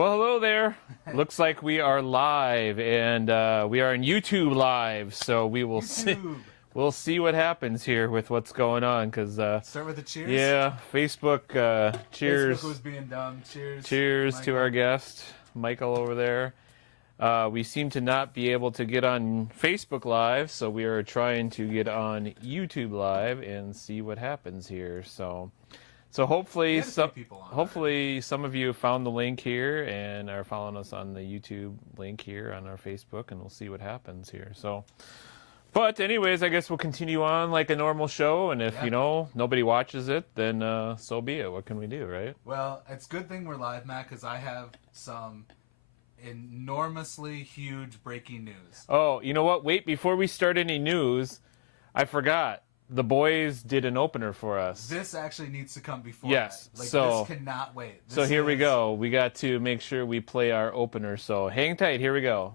Well, hello there. Looks like we are live, and we are on YouTube live, so we will see. We'll see what happens here with what's going on, because start with the cheers. Yeah, Facebook. Cheers. Facebook was being dumb. Cheers. Cheers Michael. to our guest, Michael over there. We seem to not be able to get on Facebook Live, so we are trying to get on YouTube Live and see what happens here. So hopefully some of you found the link here and are following us on the YouTube link here on our Facebook, and we'll see what happens here. But anyways, I guess we'll continue on like a normal show, and if nobody watches it, then so be it. What can we do, right? Well, it's a good thing we're live, Matt, because I have some enormously huge breaking news. Oh, you know what? Wait, before we start any news, I forgot. The boys did an opener for us. This actually needs to come before yes, that. so this cannot wait. So here we go. We got to make sure we play our opener, so hang tight. Here we go.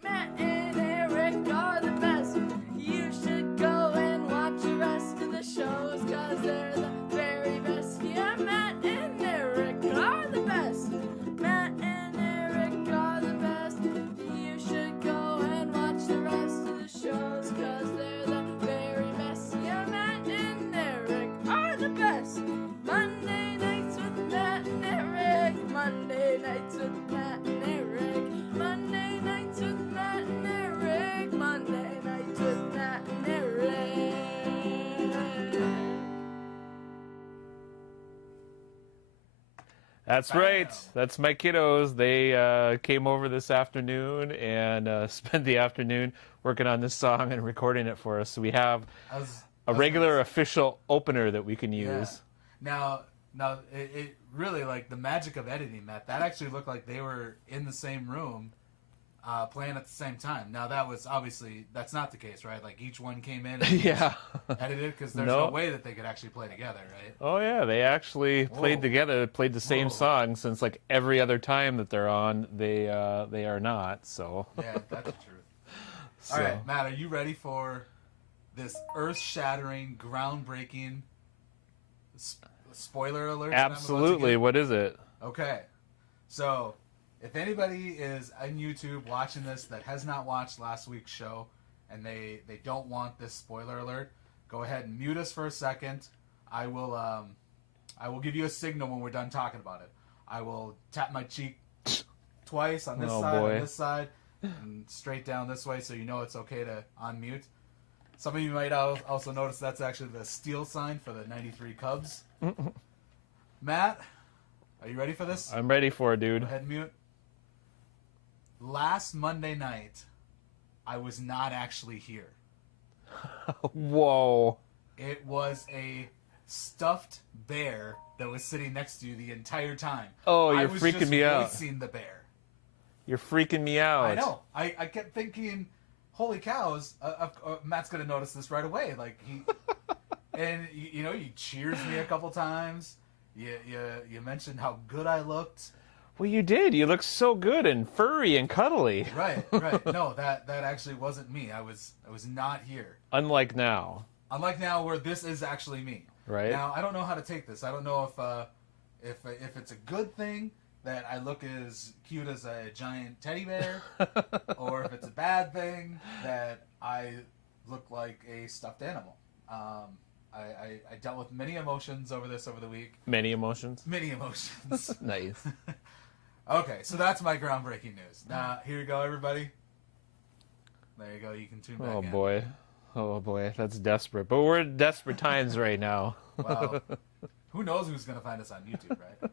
Matt and Eric are the best. You should go and watch the rest of the shows, cause they're the very best. Yeah, Matt and Eric are the best. Matt and Eric are the best. You should go and watch the rest of the shows, cause they're the very best. Yeah, Matt and Eric are the best. Monday nights with Matt and Eric. Monday nights with Matt and Eric. Monday nights with Matt and Eric. Monday nights with Matt and Eric. That's right. That's my kiddos. They came over this afternoon and spent the afternoon working on this song and recording it for us. So we have a regular official opener that we can use. Yeah. Now it really, like, the magic of editing, Matt, that actually looked like they were in the same room playing at the same time. Now, that was obviously, that's not the case, right? Like, each one came in and edited, because there's no way that they could actually play together, right? Oh, yeah, they actually played together, played the same song, since, like, every other time that they're on, they are not, so. Yeah, that's the truth. All right, Matt, are you ready for this earth-shattering, groundbreaking spoiler alert? Absolutely. What is it? Okay. So, if anybody is on YouTube watching this that has not watched last week's show and they don't want this spoiler alert, go ahead and mute us for a second. I will give you a signal when we're done talking about it. I will tap my cheek twice on this side, on this side, and straight down this way, so you know it's okay to unmute. Some of you might also notice that's actually the steel sign for the 93 Cubs. Matt, are you ready for this? I'm ready for it, dude. Go ahead and mute. Last Monday night, I was not actually here. Whoa. It was a stuffed bear that was sitting next to you the entire time. Oh, you're freaking me out. I was just voicing the bear. You're freaking me out. I know. I kept thinking, holy cows, Matt's going to notice this right away. Like, and you cheers me a couple times. You mentioned how good I looked. Well, you did. You look so good and furry and cuddly. Right. No, that actually wasn't me. I was not here. Unlike now. Unlike now, where this is actually me. Right. Now, I don't know how to take this. I don't know if it's a good thing that I look as cute as a giant teddy bear, or if it's a bad thing that I look like a stuffed animal. I dealt with many emotions over the week. Many emotions? Many emotions. Nice. Okay, so that's my groundbreaking news. Now, here you go, everybody. There you go. You can tune back in. Oh, boy. That's desperate. But we're in desperate times right now. Well, who knows who's going to find us on YouTube, right?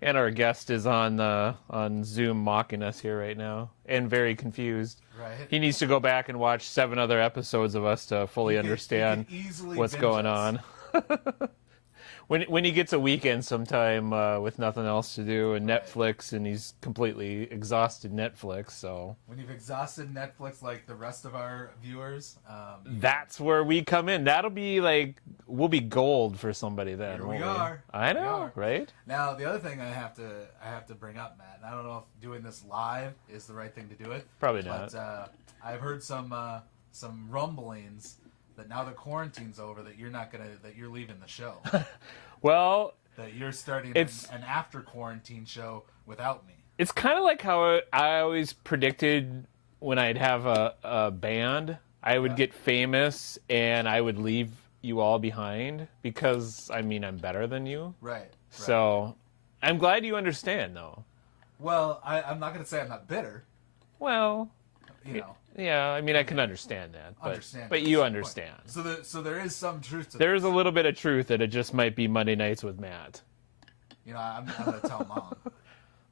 And our guest is on Zoom mocking us here right now, and very confused. Right. He needs to go back and watch 7 other episodes of us to fully understand what's going on. When he gets a weekend sometime with nothing else to do and Netflix, and he's completely exhausted Netflix, so... When you've exhausted Netflix like the rest of our viewers... that's where we come in. That'll be like... We'll be gold for somebody then, Here won't we are. I know, right? Now, the other thing I have to bring up, Matt, and I don't know if doing this live is the right thing to do it. Probably not. But I've heard some rumblings that now the quarantine's over, that you're leaving the show. Well, that you're starting an after quarantine show without me. It's kind of like how I always predicted when I'd have a band, I would get famous and I would leave you all behind because, I mean, I'm better than you. Right. So I'm glad you understand, though. Well, I'm not going to say I'm not bitter. Well, you know. Yeah, I mean, I can understand that, but you understand. So there is some truth to There is a little bit of truth that it just might be Monday nights with Matt. You know, I'm going to tell Mom.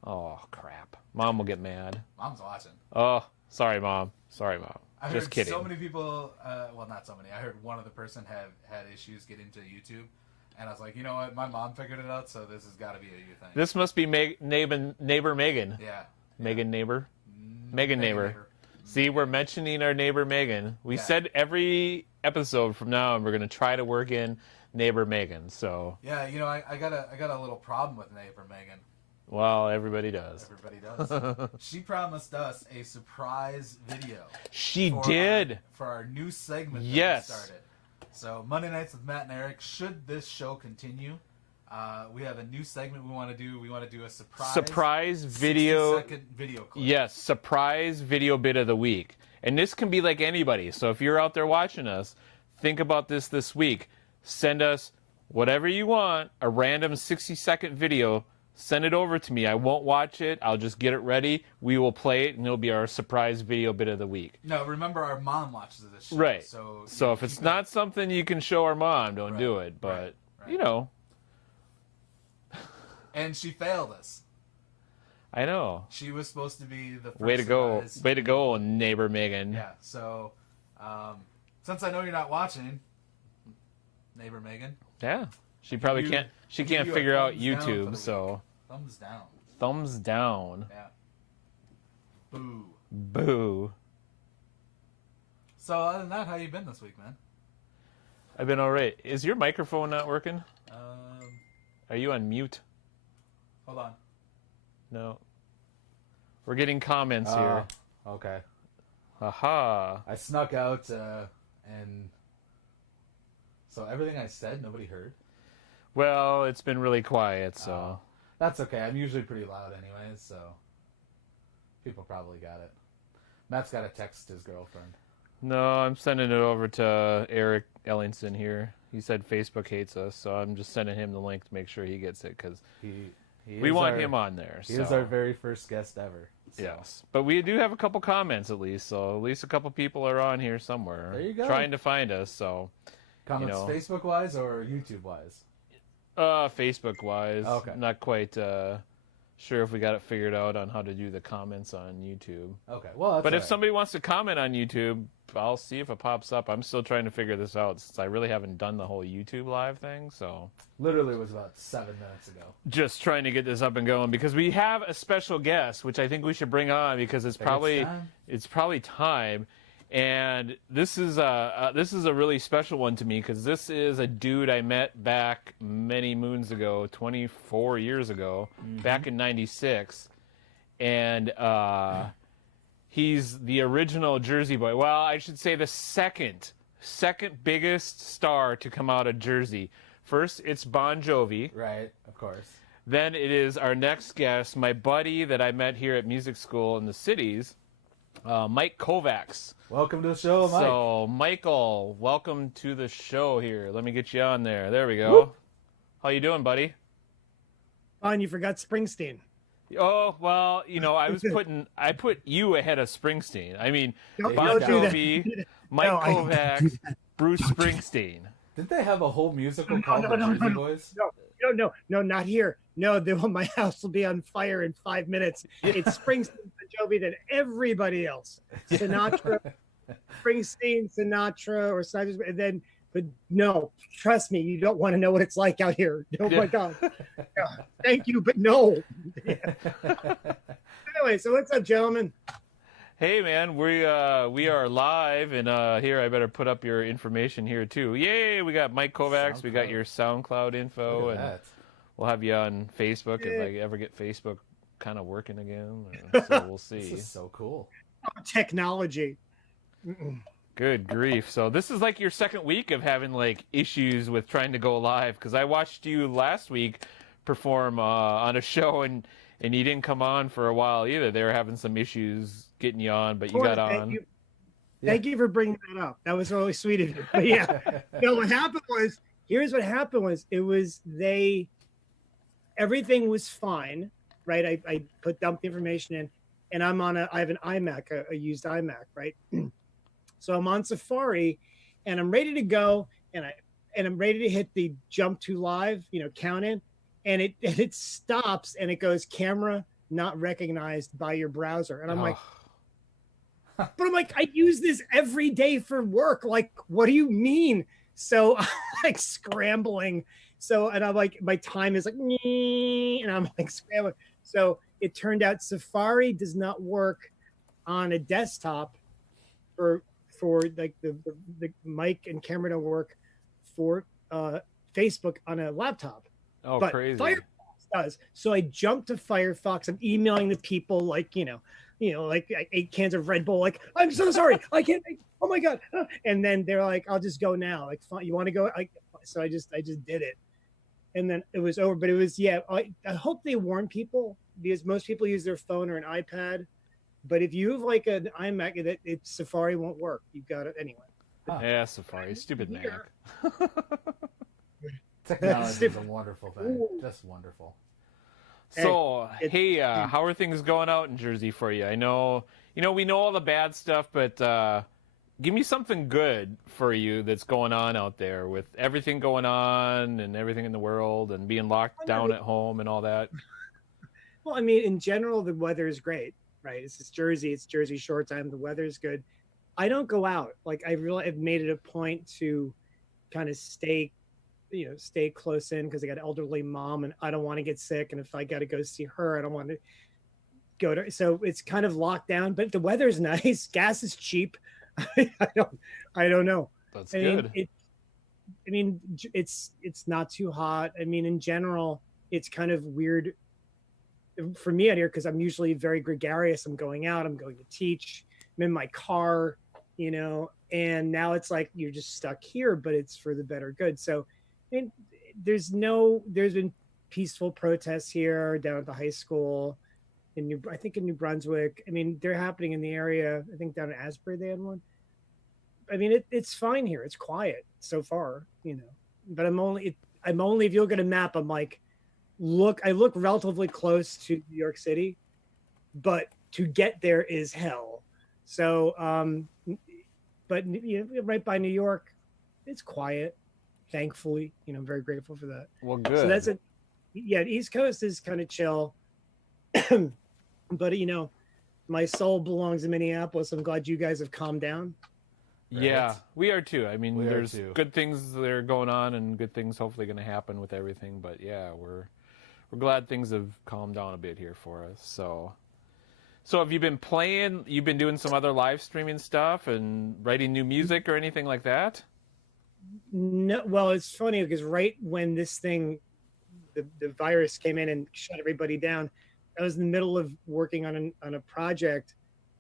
Oh, crap. Mom will get mad. Mom's watching. Oh, sorry, Mom. I Just heard kidding. so many people, well, not so many. I heard one other person had issues getting to YouTube. And I was like, you know what? My mom figured it out, so this has got to be a you thing. This must be neighbor Megan. Yeah. Megan neighbor. Megan neighbor. See, we're mentioning our neighbor Megan. We said every episode from now on we're going to try to work in neighbor Megan. So yeah, you know, I got a little problem with neighbor Megan. Well, everybody does. Everybody does. She promised us a surprise video. She did. For our new segment that we started. So Monday Nights with Matt and Eric, should this show continue, we have a new segment we want to do. We want to do a surprise video. 60-second video clip. Yes, surprise video bit of the week. And this can be like anybody. So if you're out there watching us, think about this week. Send us whatever you want, a random 60-second video. Send it over to me. I won't watch it. I'll just get it ready. We will play it, and it'll be our surprise video bit of the week. No, remember our mom watches this show. Right. So if it's not something you can show our mom, don't do it. But, you know. And she failed us. I know. She was supposed to be the first Way to go. surprise. Way to go, neighbor Megan. Yeah, so since I know you're not watching, neighbor Megan. Yeah. She probably can't. She can't figure out YouTube, so. Thumbs down. Thumbs down. Yeah. Boo. Boo. So other than that, how you been this week, man? I've been all right. Is your microphone not working? Are you on mute? Hold on. No. We're getting comments here. Okay. Aha. I snuck out, and so everything I said, nobody heard. Well, it's been really quiet, so. That's okay. I'm usually pretty loud anyways, so people probably got it. Matt's got to text his girlfriend. No, I'm sending it over to Eric Ellingson here. He said Facebook hates us, so I'm just sending him the link to make sure he gets it, because we want him on there. He is our very first guest ever. So. Yes, but we do have a couple comments at least, so at least a couple people are on here somewhere. There you go. Trying to find us, so. Comments Facebook-wise or YouTube-wise? Facebook-wise. Okay. Not quite sure if we got it figured out on how to do the comments on YouTube. Okay, well, that's But if right. somebody wants to comment on YouTube, I'll see if it pops up. I'm still trying to figure this out since I really haven't done the whole YouTube live thing, so. Literally was about 7 minutes ago. Just trying to get this up and going because we have a special guest, which I think we should bring on because it's probably time. And this is a really special one to me because this is a dude I met back many moons ago, 24 years ago, back in '96, and he's the original Jersey Boy. Well, I should say the second biggest star to come out of Jersey. First, it's Bon Jovi. Right, of course. Then it is our next guest, my buddy that I met here at music school in the cities, Mike Kovacs. Welcome to the show, Mike. So, Michael, welcome to the show here. Let me get you on there. There we go. Whoop. How you doing, buddy? Fine, you forgot Springsteen. Oh, well, you know, I put you ahead of Springsteen. I mean, Don't Bon do that. Jovi, Mike Kovacs, Bruce Springsteen. Didn't they have a whole musical called the Jersey Boys? No, not here. No, my house will be on fire in 5 minutes. It's Springsteen, Bon Jovi, than everybody else. Sinatra, Springsteen, Sinatra, or Sinatra, and then. But no, trust me, you don't want to know what it's like out here. Oh my God. Thank you, but no. Anyway, so what's up, gentlemen? Hey, man, we are live, and here I better put up your information here too. Yay, we got Mike Kovacs, we got your SoundCloud info, and we'll have you on Facebook if I ever get Facebook kind of working again. So we'll see. This is so cool. Technology. Good grief. So this is like your second week of having like issues with trying to go live, because I watched you last week perform on a show and you didn't come on for a while either. They were having some issues getting you on, but you got on. Thank you for bringing that up. That was really sweet of you. But yeah, no, what happened was, here's what happened was, everything was fine, right? I dumped the information in, and I have an iMac, a used iMac, right? So I'm on Safari, and I'm ready to go, and I'm ready to hit the jump to live, count in, and it stops, and it goes, camera not recognized by your browser, and I'm like, but I'm like, I use this every day for work. Like, what do you mean? So I'm like scrambling. So, and I'm like, my time is like, and I'm like scrambling. So it turned out Safari does not work on a desktop for like the mic and camera don't work for Facebook on a laptop. Oh, but crazy. Firefox does. So I jumped to Firefox. I'm emailing the people like, like 8 cans of Red Bull. Like, I'm so sorry. I can't. Oh my God. And then they're like, I'll just go now. Like, fine, you want to go? So I just did it. And then it was over. But it was, I hope they warn people, because most people use their phone or an iPad. But if you have like an iMac, Safari won't work. You've got it anyway. Yeah, Safari. Stupid Mac. Technology is a wonderful thing. Just wonderful. So, hey, how are things going out in Jersey for you? I know, we know all the bad stuff, but give me something good for you that's going on out there with everything going on and everything in the world and being locked down at home and all that. Well, I mean, in general, the weather is great, right? It's Jersey Shore time. The weather is good. I don't go out. Like, I've made it a point to kind of stay close in, because I got an elderly mom and I don't want to get sick. And if I got to go see her, I don't want to go to, so it's kind of locked down, but the weather's nice. Gas is cheap. I don't know. That's good. It's not too hot. I mean, in general, it's kind of weird for me out here, because I'm usually very gregarious. I'm going out, I'm going to teach, I'm in my car, and now it's like you're just stuck here, but it's for the better good. So, and there's been peaceful protests here down at the high school I think in New Brunswick. I mean, they're happening in the area. I think down in Asbury they had one. I mean, it's fine here. It's quiet so far, but I'm only, if you look at a map, I'm like, I look relatively close to New York City, but to get there is hell. So, but right by New York, it's quiet. Thankfully, I'm very grateful for that. Well, good. So that's it. Yeah, East Coast is kind of chill, but my soul belongs in Minneapolis. I'm glad you guys have calmed down. Right? Yeah, we are too. I mean, there's good things that are going on and good things hopefully going to happen with everything. But yeah, we're glad things have calmed down a bit here for us. So have you been playing? You've been doing some other live streaming stuff and writing new music or anything like that? No, well, it's funny because right when this thing, the virus came in and shut everybody down, I was in the middle of working on a project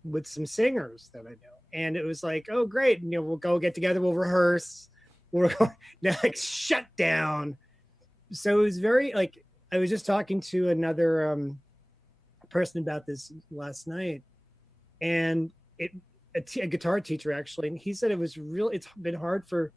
with some singers that I know, and it was like, oh great, we'll go get together, we'll rehearse, like shut down. So it was very like, I was just talking to another person about this last night, and a guitar teacher actually, and he said it's been hard for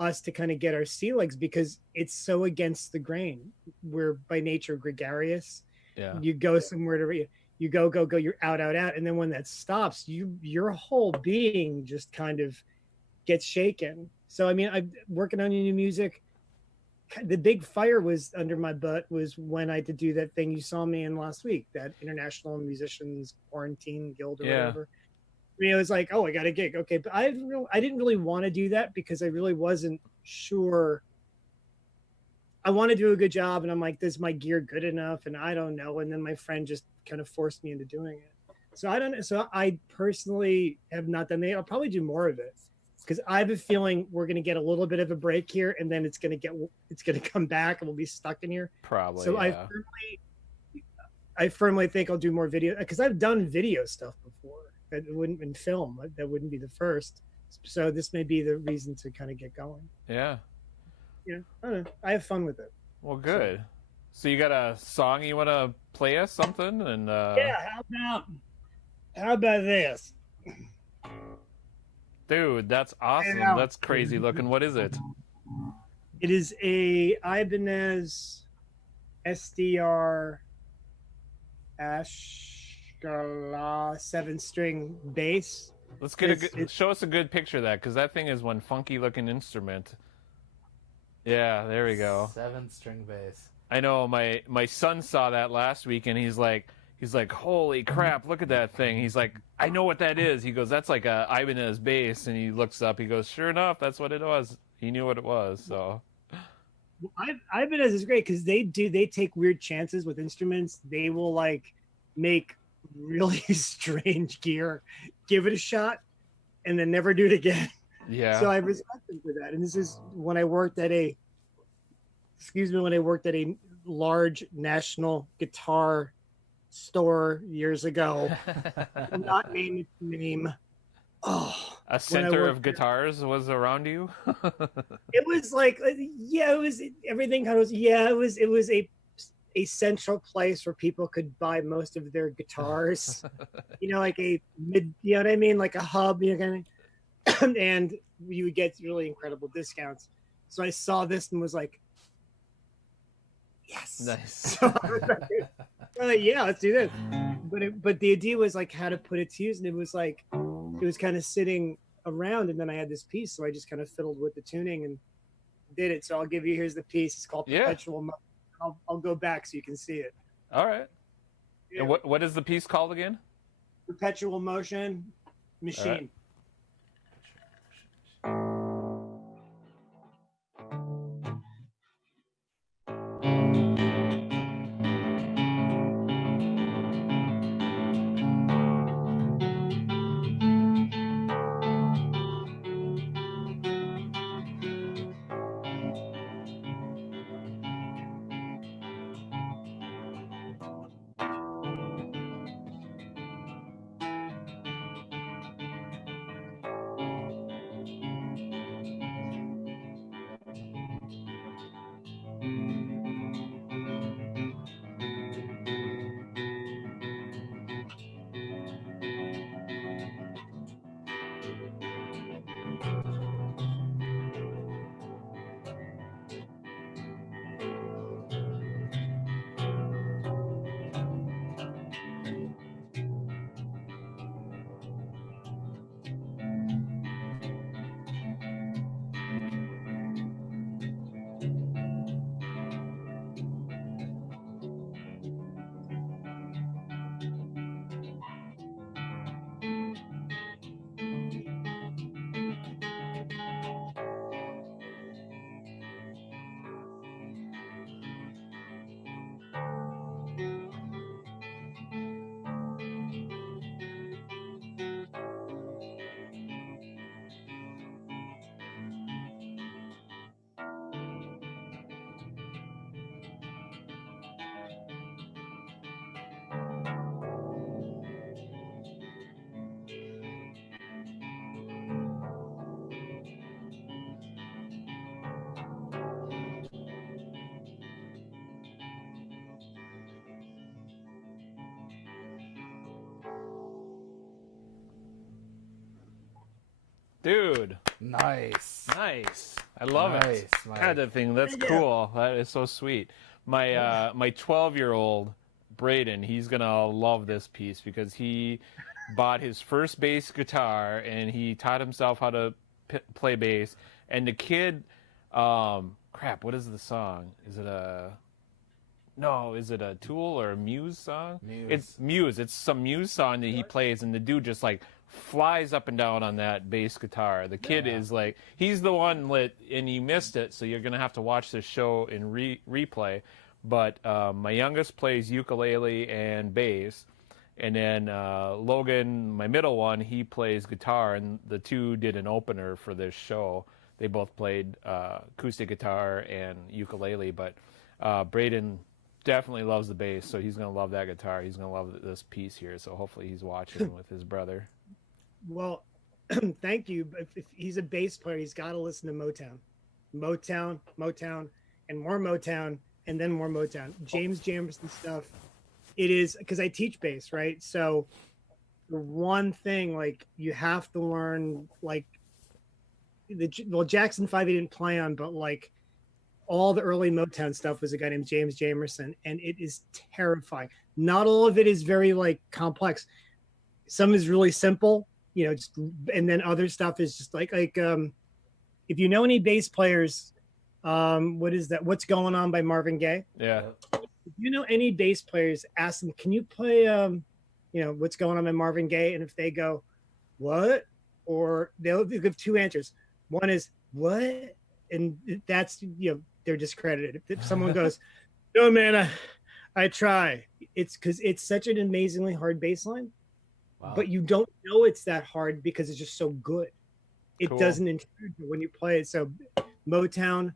us to kind of get our sea legs because it's so against the grain. We're by nature gregarious. Yeah. You go somewhere to you go, you're out. And then when that stops, your whole being just kind of gets shaken. So, I mean, I'm working on new music. The big fire was under my butt was when I had to do that thing you saw me in last week, that International Musicians Quarantine Guild or whatever. I mean, it was like, oh, I got a gig. Okay. But I didn't really want to do that because I really wasn't sure. I want to do a good job. And I'm like, is my gear good enough? And I don't know. And then my friend just kind of forced me into doing it. So I don't know. So I personally have not done that. I'll probably do more of it because I have a feeling we're going to get a little bit of a break here and then it's going to come back and we'll be stuck in here. Probably. So yeah. I firmly think I'll do more video because I've done video stuff before. That wouldn't been film. That wouldn't be the first. So this may be the reason to kind of get going. Yeah. Yeah, I don't know. I have fun with it. Well, good. So you got a song you want to play us something? And Yeah, how about this? dude, that's awesome. Yeah. That's crazy looking. What is it? It is a Ibanez SDR Ashkala 7-string bass. Let's get show us a good picture of that, because that thing is one funky looking instrument. Yeah, there we go. 7-string bass. I know my son saw that last week, and he's like, holy crap, look at that thing. He's like, I know what that is. He goes, that's like a Ibanez bass, and he looks up. He goes, sure enough, that's what it was. He knew what it was. So Ibanez is great because they take weird chances with instruments. They will like make really strange gear, give it a shot, and then never do it again. yeah. So I respect them for that. And this is when I worked at a large national guitar store years ago. I'll not name its name. Oh, a center of guitars was around you. It was like, yeah, it was everything kind of was, yeah, it was a central place where people could buy most of their guitars. Like a mid, you know what I mean, like a hub, kind of, and you would get really incredible discounts. So I saw this and was like, yes, Nice. So I was like, yeah, let's do this. But the idea was like how to put it to use, and it was like it was kind of sitting around, and then I had this piece, so I just kind of fiddled with the tuning and did it. So I'll give you, here's the piece. It's called Perpetual Motion. I'll go back so you can see it. All right. Yeah. And what is the piece called again? Perpetual Motion Machine. Dude. Nice. I love it. Mike. God, that thing, that's cool. That is so sweet. My my 12-year-old Braden, he's gonna love this piece because he bought his first bass guitar and he taught himself how to play bass. And the kid, crap, what is the song? Is it a Tool or a Muse song? Muse. It's Muse. It's some Muse song that he plays, and the dude just like flies up and down on that bass guitar. The kid is like, he's the one lit, and you missed it, so you're gonna have to watch this show in replay. But my youngest plays ukulele and bass, and then Logan, my middle one, he plays guitar, and the two did an opener for this show. They both played acoustic guitar and ukulele, but Braden definitely loves the bass, so he's going to love that guitar. He's going to love this piece here, so hopefully he's watching with his brother. Well, thank you. But if he's a bass player, he's got to listen to Motown, Motown, and more Motown, and then more Motown. James Jamerson stuff. It is because I teach bass, right? So the one thing, like, you have to learn, like, Jackson 5 he didn't play on, but like all the early Motown stuff was a guy named James Jamerson, and it is terrifying. Not all of it is very like complex. Some is really simple, just, and then other stuff is just like if you know any bass players, what is that? What's Going On by Marvin Gaye? Yeah. If you know any bass players, ask them, can you play What's Going On by Marvin Gaye? And if they go, what? Or they'll give two answers. One is what? And that's, they're discredited. If someone goes, no, man, I try. It's because it's such an amazingly hard bass line. Wow. But you don't know it's that hard because it's just so good. It Cool. doesn't intrude when you play it. So Motown.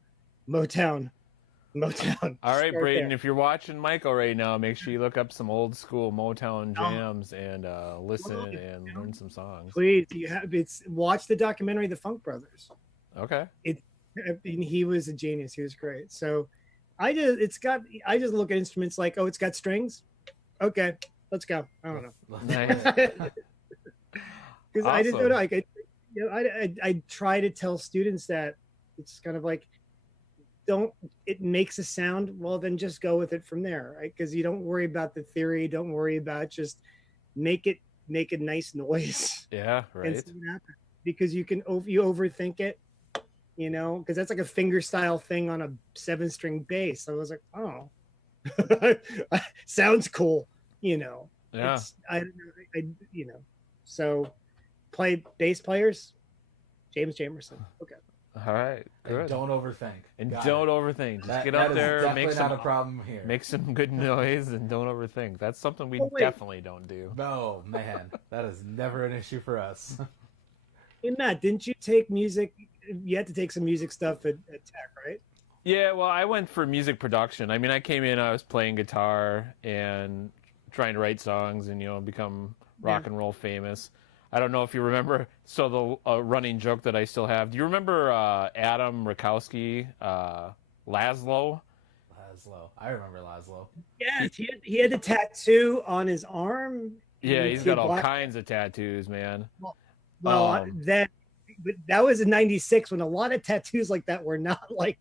All right, Start Braden, there. if you're watching Michael right now, make sure you look up some old school Motown jams and listen and learn some songs. Please, watch the documentary The Funk Brothers. Okay. He was a genius. He was great. So I just look at instruments like, oh, it's got strings. Okay, let's go. I don't know. Nice. Because I didn't know. Like, I try to tell students that it's kind of like, it makes a sound, well, then just go with it from there, right? Because you don't worry about the theory, don't worry about, just make a nice noise. Yeah, right. And see what happens. Because you overthink it, because that's like a finger style thing on a 7-string bass. So I was like, oh, sounds cool, Yeah. I don't know, so play bass players, James Jamerson. Okay. All right. Good. And don't overthink. And Got don't it. overthink. Just That- get that out is there, definitely make not a problem here. make some good noise, and don't overthink. That's something we Oh, wait. definitely don't do. No, man, that is never an issue for us. Hey, Matt, didn't you take music? You had to take some music stuff at Tech, right? Yeah, well, I went for music production. I mean, I came in, I was playing guitar and trying to write songs and, become rock and roll famous. I don't know if you remember, so the running joke that I still have. Do you remember Adam Rakowski, Laszlo? Laszlo. I remember Laszlo. Yeah, he had the tattoo on his arm. Yeah, You he's see got all black- kinds of tattoos, man. Well, but that was in '96 when a lot of tattoos like that were not like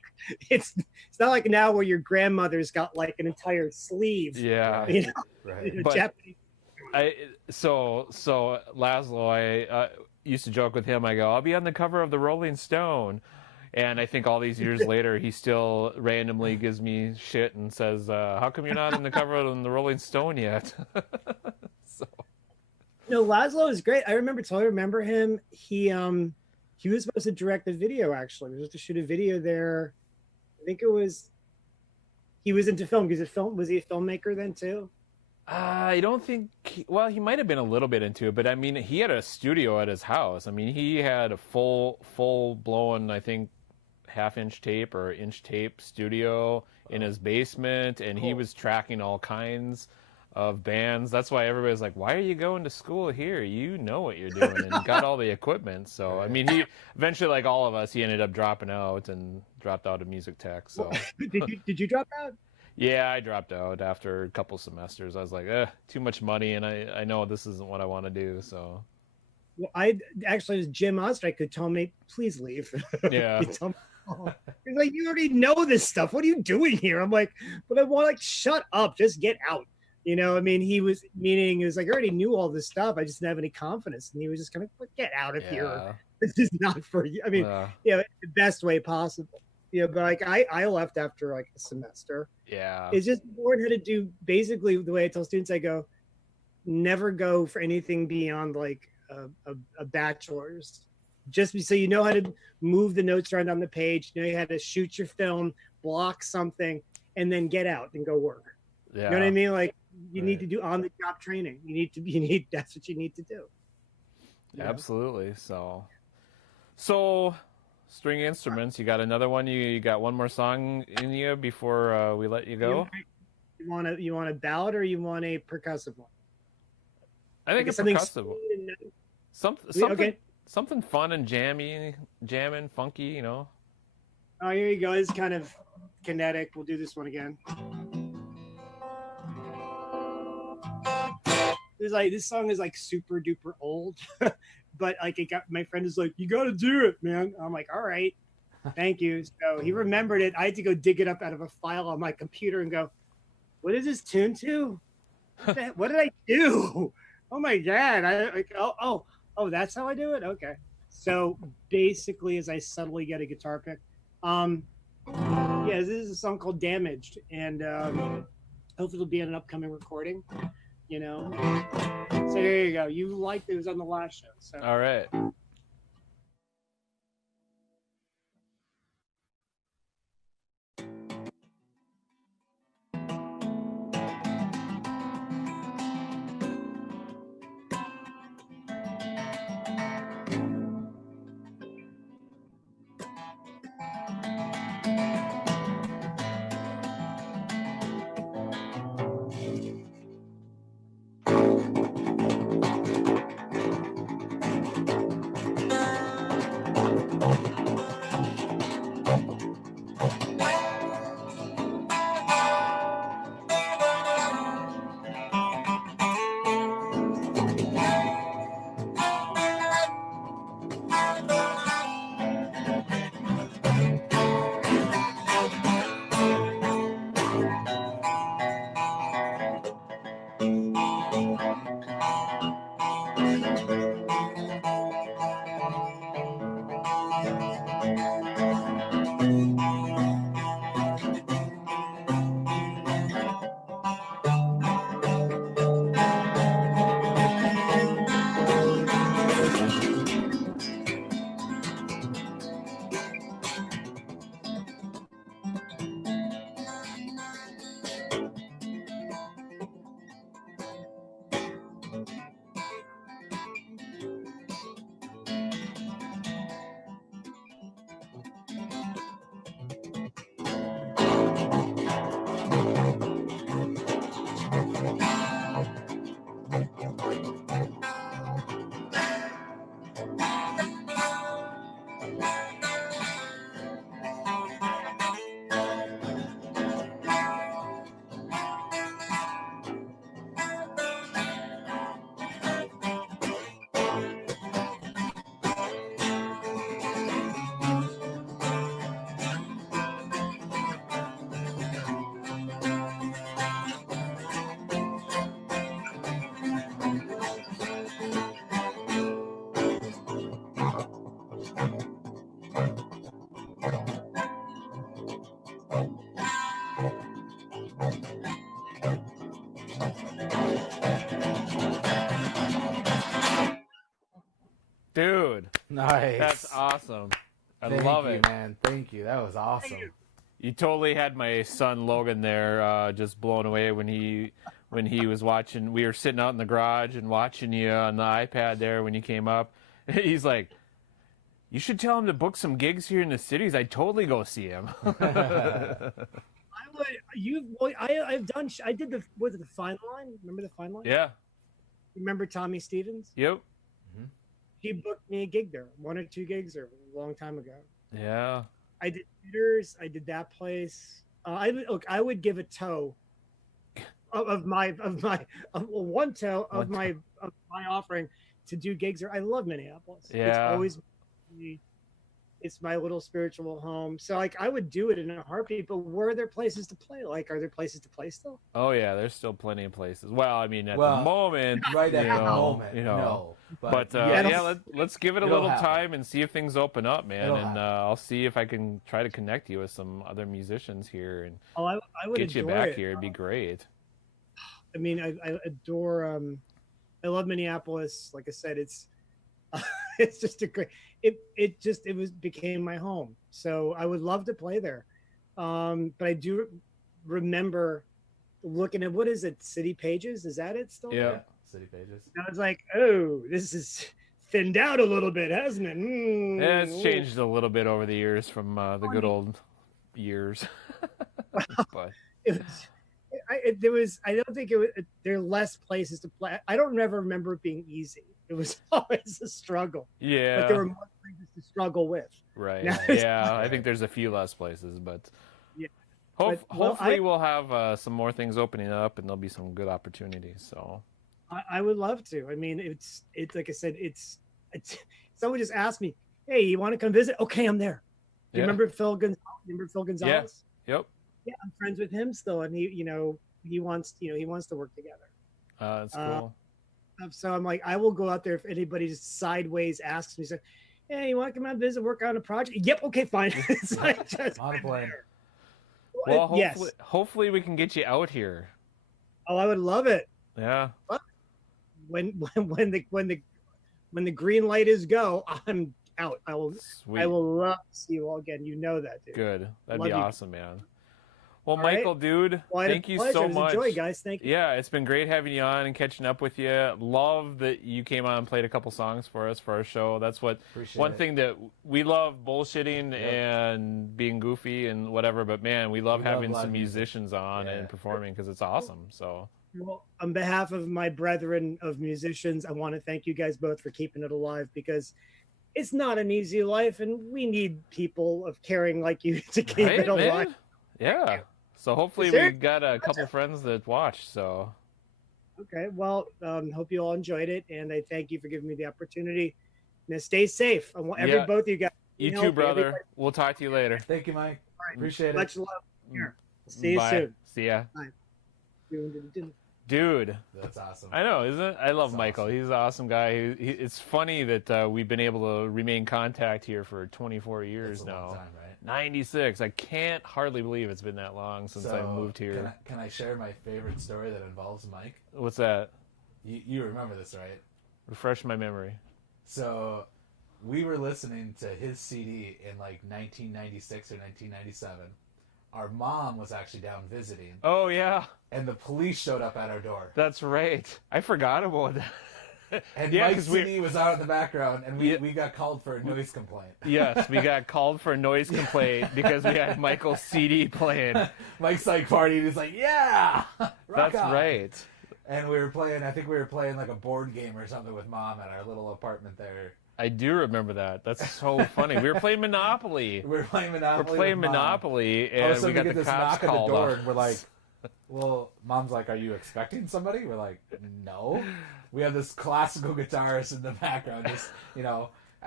it's not like now where your grandmother's got like an entire sleeve. Yeah. Right. But- Japanese. So Laszlo, I used to joke with him. I go, I'll be on the cover of the Rolling Stone, and I think all these years later, he still randomly gives me shit and says, "How come you're not in the cover of the Rolling Stone yet?" So No, Laszlo is great. I totally remember him. He was supposed to direct the video. Actually, he was supposed to shoot a video there. I think he was into film. Was he a filmmaker then too? I don't think. He might have been a little bit into it, but I mean, he had a studio at his house. I mean, he had a full blown, I think, 1/2-inch tape or inch tape studio in his basement, and he was tracking all kinds of bands. That's why everybody's like, "Why are you going to school here? You know what you're doing, and you got all the equipment." So I mean, he eventually, like all of us, he ended up dropping out and dropped out of music tech. So Did you drop out? yeah, I dropped out after a couple semesters. I was like, too much money, and I know this isn't what I want to do. So Well, I actually, Jim Ostrike could tell me, please leave. Yeah. He'd tell me, he's like, you already know this stuff. What are you doing here? I'm like, but I want, like, shut up, just get out. I mean, he was like, I already knew all this stuff. I just didn't have any confidence. And he was just kind of like, get out of here. This is not for you. I mean, the best way possible. But like I left after like a semester. Yeah. It's just learn how to do basically the way I tell students. I go, never go for anything beyond like a bachelor's. Just so you know how to move the notes around on the page, you know how to shoot your film, block something, and then get out and go work. Yeah. You know what I mean? Like you need to do on the job training. That's what you need to do. Absolutely. So string instruments. You got another one. You got one more song in you before we let you go. You want a ballad or you want a percussive one? I think Like a something percussive one. smooth and- Something. Okay. something fun and jamming, funky, you know. Oh, here you go. It's kind of kinetic. We'll do this one again. It's like this song is like super duper old, but like it got my friend is like, you got to do it, man. I'm like, all right, thank you. So he remembered it. I had to go dig it up out of a file on my computer and go, what is this tune to? What did I do? Oh my god! I like oh that's how I do it. Okay. So basically, as I subtly get a guitar pick, yeah, this is a song called "Damaged," and hopefully it'll be in an upcoming recording. You know. So there you go. You liked it was on the last show. So. All right. Dude, Nice. that's awesome. I Thank love you, it. man. Thank you. That was awesome. You totally had my son Logan there, just blown away when he was watching. We were sitting out in the garage and watching you on the iPad there when you came up. He's like, "You should tell him to book some gigs here in the cities. I'd totally go see him." I've done. I did the was it the Fine Line? Remember the Fine Line? Yeah. Remember Tommy Stevens? Yep. He booked me a gig there, 1 or 2 gigs there a long time ago. Yeah. I did theaters. I did that place. I would give a toe of one toe of my offering to do gigs there. I love Minneapolis. Yeah. It's always it's my little spiritual home. So like I would do it in a heartbeat. But where are there places to play? Like, are there places to play still? Oh yeah, there's still plenty of places. Well, I mean, at the moment, right at the know, moment, you know. no. But yeah, yeah, let's give it a little time and see if things open up, man. It'll And I'll see if I can try to connect you with some other musicians here and I would get you adore back it. here. It'd be great. I mean, I adore. I love Minneapolis. Like I said, it's it's just a great. It became my home. So I would love to play there. But I do remember looking at what is it? City Pages? Is that it still? Yeah. City Pages. And I was like, oh, this is thinned out a little bit, hasn't it? Yeah, it's changed a little bit over the years from the good old years. But I don't think there are less places to play. I don't ever remember it being easy. It was always a struggle. Yeah. But there were more places to struggle with. Right. Now it's Yeah. I think there's a few less places, but Yeah. But, well, hopefully we'll have some more things opening up, and there'll be some good opportunities. So I would love to. I mean, it's like I said, it's someone just asked me, "Hey, you want to come visit?" Okay, I'm there. Do you Yeah. remember Phil Gonzalez? Yep. Yeah, I'm friends with him still, and he wants to work together. That's cool. So I'm like, I will go out there if anybody just sideways asks me, so, "Hey, you want to come out and visit, work on a project?" Yep, okay, fine. It's like just On a plane. there. Well, Yes. hopefully we can get you out here. Oh, I would love it. Yeah. When the green light is go, I'm out. I Sweet. will love to see you all again. You know that, dude. Good. That'd Love be you. awesome, man. Well, All right. Michael, dude, Well, I had a thank you pleasure. so It was much. Enjoy, guys. Thank you. Yeah, it's been great having you on and catching up with you. Love that you came on and played a couple songs for us for our show. That's what Appreciate one it. thing that we love, bullshitting Yep. and being goofy and whatever. But man, we love We love having live some music. musicians on Yeah. and performing because it's awesome. So Well, on behalf of my brethren of musicians, I want to thank you guys both for keeping it alive, because it's not an easy life, and we need people of caring like you to keep right, it alive. man? Yeah. So hopefully Sure. we got a couple friends that watch. So Okay, well, hope you all enjoyed it, and I thank you for giving me the opportunity. Now, stay safe. I want Yeah. both of you guys. you Help too, me, brother. everybody. We'll talk to you later. Thank you, Mike. right. Appreciate it. Much love. Here. See you Bye. soon. See ya. Dude. That's awesome. I know, isn't it? I love That's Michael. awesome. He's an awesome guy. It's funny that we've been able to remain in contact here for 24 years That's a long now. time, right? 96. I can't hardly believe it's been that long since I moved here. Can I share my favorite story that involves Mike? What's that? You remember this, right? Refresh my memory. So we were listening to his CD in like 1996 or 1997. Our mom was actually down visiting, Oh, yeah. and the police showed up at our door. That's right. I forgot about that. And Yeah, Mike's 'cause we- CD was out in the background, and we, Yeah. we got called for a noise complaint. Yes, we got called for a noise complaint because we had Michael's CD playing. Mike's like partying. He's like, "Yeah, rock That's on." right. And we were playing. I think we were playing like a board game or something with Mom at our little apartment there. I do remember that. That's so funny. We were playing Monopoly. We were playing Monopoly. We're playing with Mom. Monopoly, All of a and we sudden got get the this cops knock at the called door, on and we're like, "Well," Mom's like, "Are you expecting somebody?" We're like, "No." We have this classical guitarist in the background, just at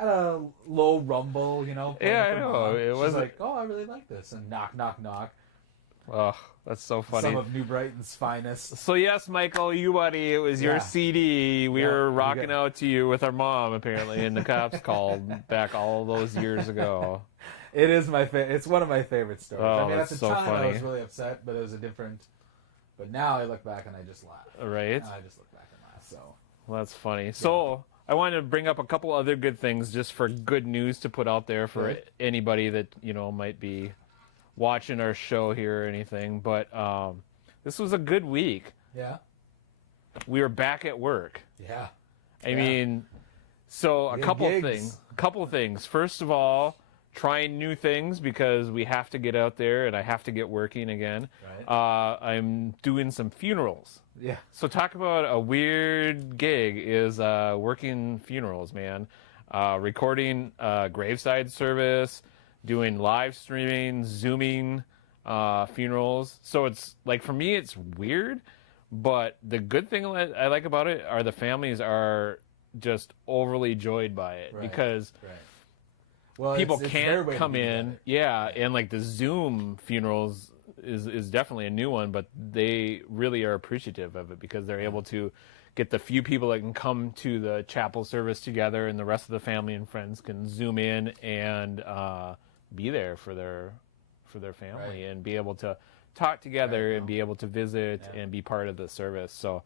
a low rumble, playing Yeah, I for know. Mom. It She's wasn't- like, "Oh, I really like this," and knock, knock, knock. Oh, that's so funny. Some of New Brighton's finest. So yes, Michael, you buddy, it was your Yeah. CD. We Yeah, were we rocking got- out to you with our mom apparently, and the cops called back all those years ago. It is my It's one of my favorite stories. Oh, I mean, at that's the so time I funny. was really upset, but it was a different. But now I look back and I just laugh. Right? I just look back and laugh. So Well, that's funny. So I wanted to bring up a couple other good things just for good news to put out there for Okay. anybody that might be watching our show here or anything. But this was a good week. yeah, We were back at work. yeah. I Yeah. mean, so a Good couple gigs. things. First of all, trying new things because we have to get out there and I have to get working again. Right. I'm doing some funerals. Yeah. So talk about a weird gig is working funerals, man. Recording graveside service, doing live streaming, Zooming funerals. So it's like, for me, it's weird. But the good thing I like about it are the families are just overly joyed by it Right. because Right. Well, people it's their can't way to come be in. together. Yeah, and like the Zoom funerals is definitely a new one, but they really are appreciative of it because they're able to get the few people that can come to the chapel service together, and the rest of the family and friends can Zoom in and be there for their family Right. and be able to talk together Right. and be able to visit Yeah. and be part of the service. So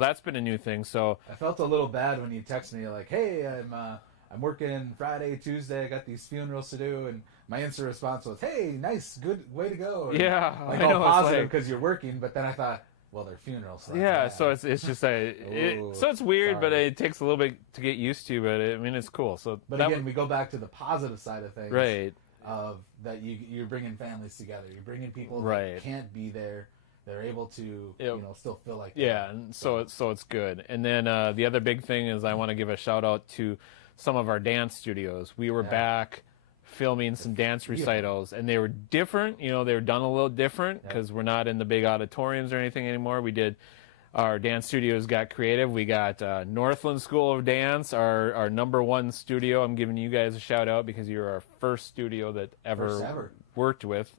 that's been a new thing. So I felt a little bad when you texted me like, "Hey, I'm working Friday, Tuesday. I got these funerals to do," and my instant response was, "Hey, nice, good, way to go." And, yeah, like I all know, it's positive like- because you're working. But then I thought, well, they're funerals. So that's yeah, bad. so it's just Ooh, so it's weird, but sorry. it takes a little bit to get used to. But I mean, it's cool. So But that again, we go back to the positive side of things. right, Of that you're bringing families together. You're bringing people Right. that can't be there they're able to Yep. still feel like Yeah, and so it's good. And then the other big thing is I want to give a shout out to some of our dance studios. We were back filming some dance recitals, and they were different. They were done a little different because we're not in the big auditoriums or anything anymore. We did. Our dance studios got creative. We got Northland School of Dance, our #1 studio. I'm giving you guys a shout out because you're our first studio that ever worked with.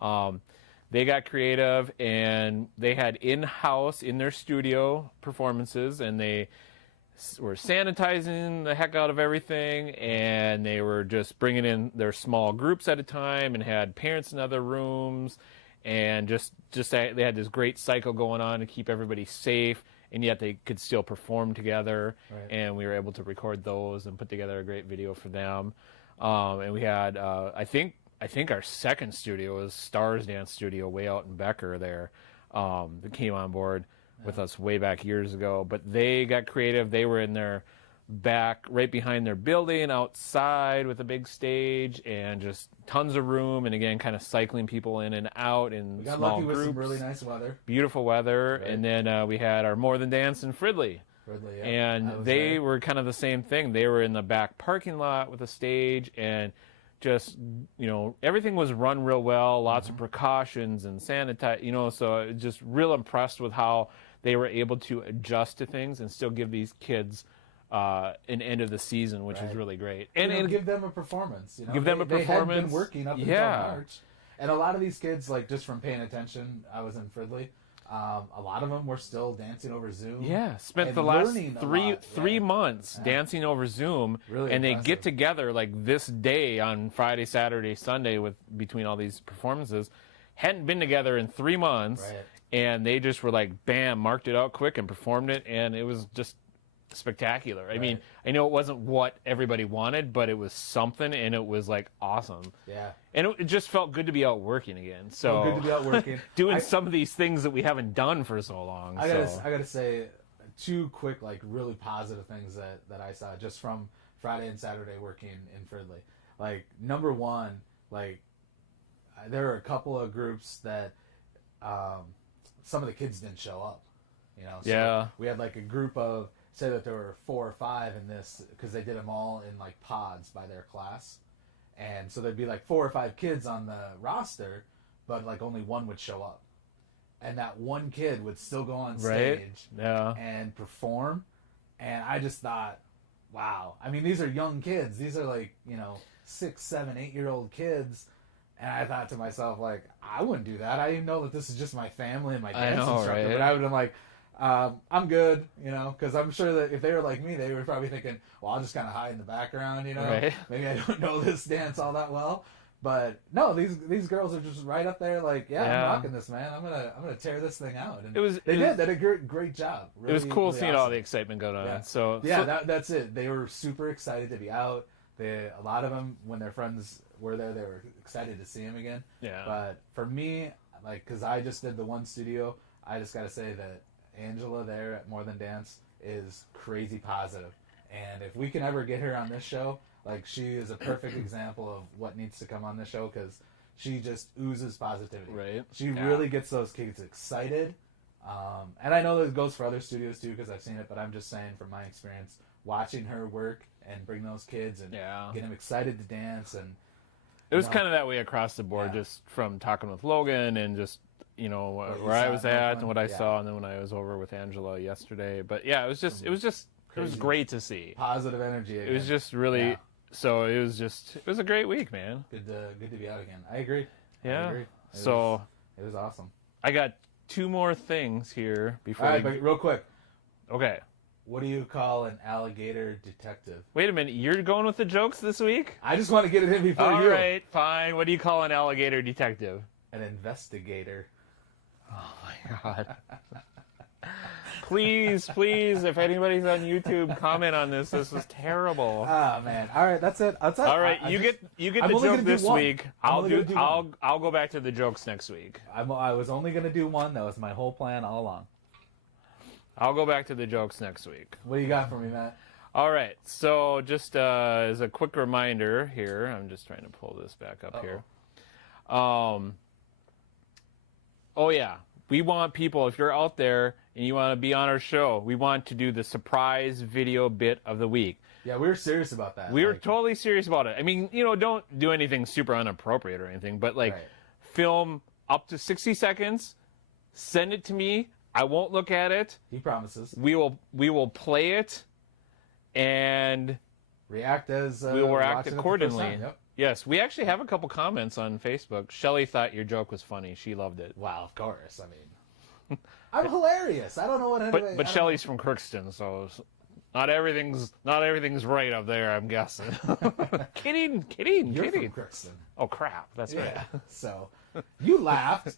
Yep. They got creative, and they had in-house, in their studio performances, and they were sanitizing the heck out of everything, and they were just bringing in their small groups at a time and had parents in other rooms. And just they had this great cycle going on to keep everybody safe, and yet they could still perform together. Right. And we were able to record those and put together a great video for them. And we had, I think our second studio was Stars Dance Studio way out in Becker there, that came on board with us way back years ago. But they got creative. They were in their back right behind their building outside with a big stage and just tons of room, and again kind of cycling people in and out in We got small lucky groups. with some really nice weather. Beautiful weather. Right. And then we had our More Than Dance in Fridley. Ridley, yeah. And they were kind of the same thing. They were in the back parking lot with a stage, and just everything was run real well, lots of precautions and sanitize, so just real impressed with how they were able to adjust to things and still give these kids an end of the season, which is really great. And give them a performance. Give them a performance. They had been working up until March, and a lot of these kids, like just from paying attention, I was in Fridley. A lot of them were still dancing over Zoom. Yeah, spent and the last learning three months dancing over Zoom, Really and they impressive. get together like this day on Friday, Saturday, Sunday between all these performances. Hadn't been together in 3 months, Right. and they just were like, bam, marked it out quick and performed it, and it was just spectacular. I mean, I know it wasn't what everybody wanted, but it was something, and it was like awesome. Yeah. And it just felt good to be out working again. So Good to be out working. doing some of these things that we haven't done for so long. I gotta say, 2 quick, like really positive things that I saw just from Friday and Saturday working in Fridley. Like #1, like there are a couple of groups that some of the kids didn't show up. So we had like a group of, say that there were 4 or 5 in this, because they did them all in like pods by their class, and so there'd be like 4 or 5 kids on the roster, but like only one would show up, and that one kid would still go on stage and perform, and I just thought, wow. I mean, these are young kids. These are like 6, 7, 8-year-old kids. And I thought to myself, like, I wouldn't do that. I didn't know that this is just my family and my dance instructor. right? But I would have been like, I'm good, because I'm sure that if they were like me, they were probably thinking, well, I'll just kind of hide in the background, Right. Maybe I don't know this dance all that well. But no, these girls are just right up there, like, I'm rocking this, man. I'm gonna tear this thing out. And they did a great job. Really, it was cool really seeing awesome. all the excitement going on. Yeah. That's it. They were super excited to be out. A lot of them, when their friends were there, they were excited to see him again. Yeah. But for me, like, because I just did the one studio, I just got to say that Angela there at More Than Dance is crazy positive. And if we can ever get her on this show, like, she is a perfect example of what needs to come on this show, because she just oozes positivity. Right. She really gets those kids excited. And I know that it goes for other studios too, because I've seen it, but I'm just saying from my experience, watching her work and bring those kids and get them excited to dance. And it was kind of that way across the board, just from talking with Logan and just where I was at and what I saw, and then when I was over with Angela yesterday. But yeah, it was great to see. Positive energy again. It was just really so it was a great week, man. Good to be out again. I agree. Yeah. I agree. It was awesome. I got 2 more things here before. All right, but real quick. Okay. What do you call an alligator detective? Wait a minute, you're going with the jokes this week? I just want to get it in before you. All right, fine. What do you call an alligator detective? An investigator. Oh my God. Please, if anybody's on YouTube, comment on this. This was terrible. Ah, man. All right, that's it. All right, you get I'm the only joke gonna this do one. week. I'm only gonna do I'll go back to the jokes next week. I was only going to do one. That was my whole plan all along. I'll go back to the jokes next week. What do you got for me, Matt? All right, so just as a quick reminder here, I'm just trying to pull this back up here. Oh yeah, we want people, if you're out there and you want to be on our show, we want to do the surprise video bit of the week. Yeah, we were serious about that. We were totally serious about it. I mean, don't do anything super inappropriate or anything, but film up to 60 seconds, send it to me. I won't look at it. He promises. We will play it and react as we will react accordingly. Yep. Yes, we actually have a couple comments on Facebook. Shelly thought your joke was funny. She loved it. Wow, of course. I mean, I'm hilarious. I don't know what anybody... But Shelly's from Crookston, so not everything's right up there, I'm guessing. Kidding. You're from Crookston. Oh, crap. That's right. So, you laughed.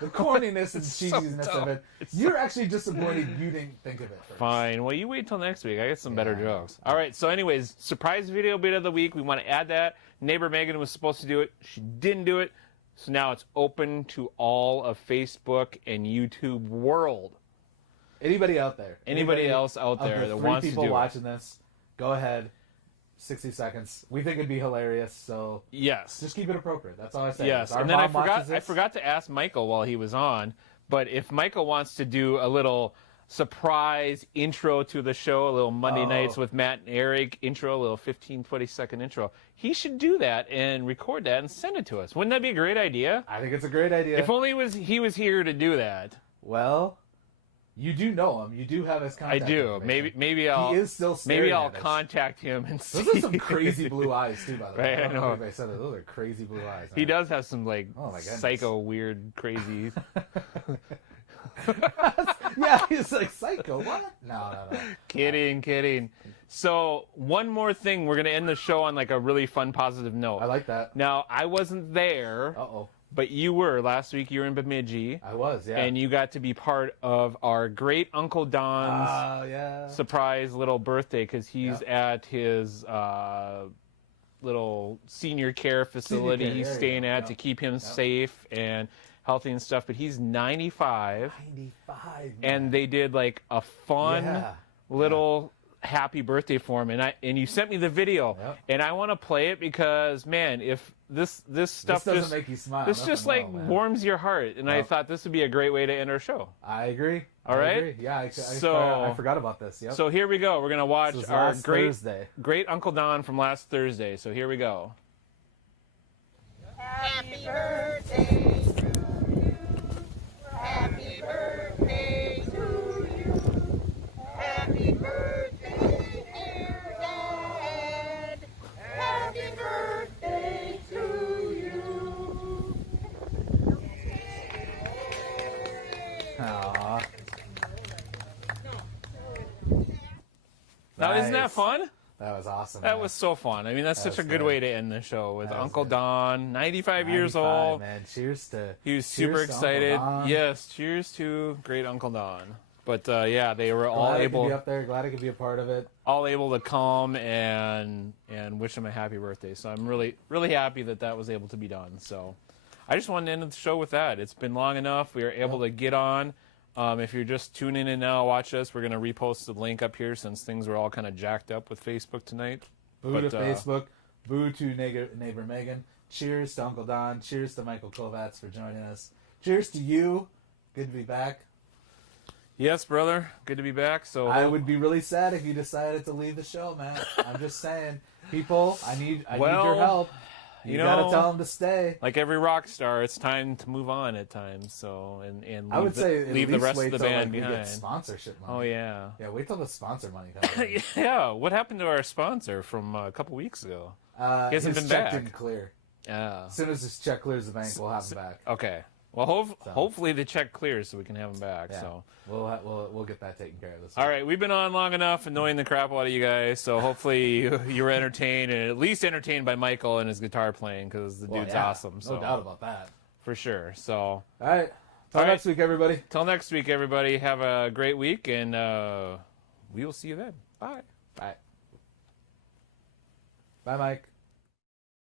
The corniness and cheesiness of it. You're actually disappointed you didn't think of it first. Fine. Well, you wait till next week. I got some better jokes. All right. So anyways, surprise video bit of the week. We want to add that. Neighbor Megan was supposed to do it. She didn't do it. So now it's open to all of Facebook and YouTube world. Anybody out there? Anybody else out there that wants to do it? 3 people watching this, go ahead. 60 seconds. We think it'd be hilarious, so yes, just keep it appropriate. That's all I say. Yes, and then I forgot to ask Michael while he was on, but if Michael wants to do a little surprise intro to the show, a little Monday Nights with Matt and Eric intro, a little 15, 20-second intro, he should do that and record that and send it to us. Wouldn't that be a great idea? I think it's a great idea. If only he was here to do that. Well, you do know him. You do have his contact. I do. Information. Maybe I'll. He is still maybe I'll at us. contact him and see. Those are some crazy blue eyes too, by the way. Right, I don't know know. if anybody said that. Those are crazy blue eyes. He does have some oh my goodness. psycho, weird, crazy. Yeah, he's like psycho. What? No. Kidding. So one more thing, we're gonna end the show on a really fun, positive note. I like that. Now I wasn't there. But you were. Last week you were in Bemidji. I was, yeah. And you got to be part of our great Uncle Don's surprise little birthday because he's at his little senior care facility he's staying at to keep him safe and healthy and stuff. But he's 95. 95, man. And they did a fun little... happy birthday for him, and you sent me the video, and I want to play it because, man, if this stuff doesn't make you smile, this just warms your heart, and I thought this would be a great way to end our show. I agree. All right. Agree. Yeah, I forgot about this. Yep. So here we go. We're gonna watch our Thursday. great Uncle Don from last Thursday. So here we go. Happy birthday to you. Happy birthday to you. Happy birthday, dear Dad. Happy birthday to you. Aww. Now, isn't that fun? That was awesome. That was so fun. I mean, that's such a good way to end the show with Uncle Don, 95 years old. Man, cheers to. He was super excited. Yes, cheers to great Uncle Don. But yeah, they were all able. Glad I could be up there. Glad I could be a part of it. All able to come and wish him a happy birthday. So I'm really happy that was able to be done. So I just wanted to end the show with that. It's been long enough. We were able to get on. If you're just tuning in now, watch us. We're going to repost the link up here since things were all kind of jacked up with Facebook tonight. Boo to Facebook. Boo to neighbor Megan. Cheers to Uncle Don. Cheers to Michael Kovacs for joining us. Cheers to you. Good to be back. Yes, brother. Good to be back. So I would be really sad if you decided to leave the show, man. I'm just saying, people. I need your help. You gotta tell them to stay. Like every rock star, it's time to move on at times. So and leave I would say leave the rest of the band we behind. get sponsorship money. Oh yeah. Yeah, wait till the sponsor money comes in. Yeah. What happened to our sponsor from a couple weeks ago? He hasn't been check back. didn't clear. Yeah. As soon as his check clears the bank, we'll have him back. Okay. Well, hopefully the check clears so we can have him back. Yeah. So we'll get that taken care of this week. All right, we've been on long enough, annoying the crap out of you guys. So hopefully you were entertained and at least entertained by Michael and his guitar playing because the dude's awesome. So no doubt about that. For sure. So all right. Till next week, everybody. Till next week, everybody. Have a great week, and we will see you then. Bye. Bye. Bye, Mike.